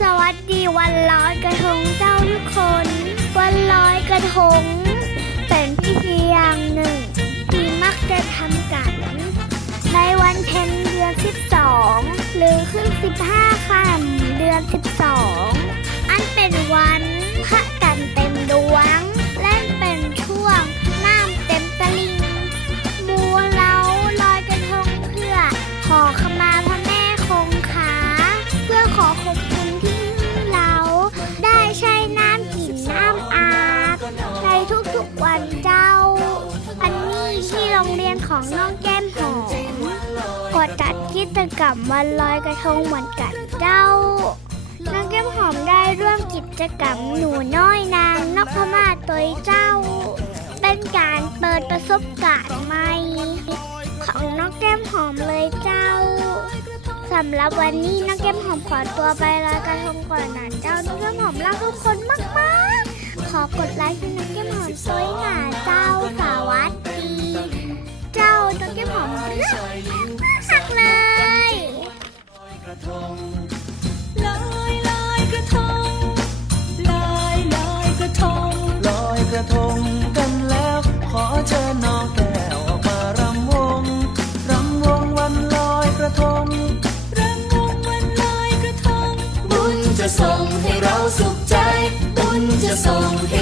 สวัสดีวันลอยกระทงเจ้าทุกคน วันลอยกระทง เป็นพิธีอย่างหนึ่ง ที่มักจะทำกัน ในวันเพ็ญเดือน 12 หรือขึ้น 15ค่ำเดือน 12 วันเจ้า อันนี้ที่โรงเรียนของน้องแก้มหอมก็จัดกิจกรรมวันลอยกระทงเหมือนกันเจ้า น้องแก้มหอมได้ร่วมกิจกรรมหนูน้อยนางนกพมาตัวเจ้า เป็นการเปิดประสบการณ์ใหม่ ของน้องแก้มหอมเลยเจ้าสำหรับวันนี้น้องแก้มหอมขอตัวไปลอยกระทงก่อนนะเจ้าน้องแก้มหอมรักทุกคนมากๆ ขอกดไลค์ให้น้อง สวยงามเจ้าสาวัตดี เจ้าต้นแก้มหอมหักเลยกระทงลอยลอยกระทงลอยลอยกระทงลอยกระทงกันแล้ว ขอเชิญน้องแก้วมารำวงรำวงวันลอยกระทงรำวงวันลอยกระทงบุญจะส่งให้เราสุขใจ บุญจะส่งให้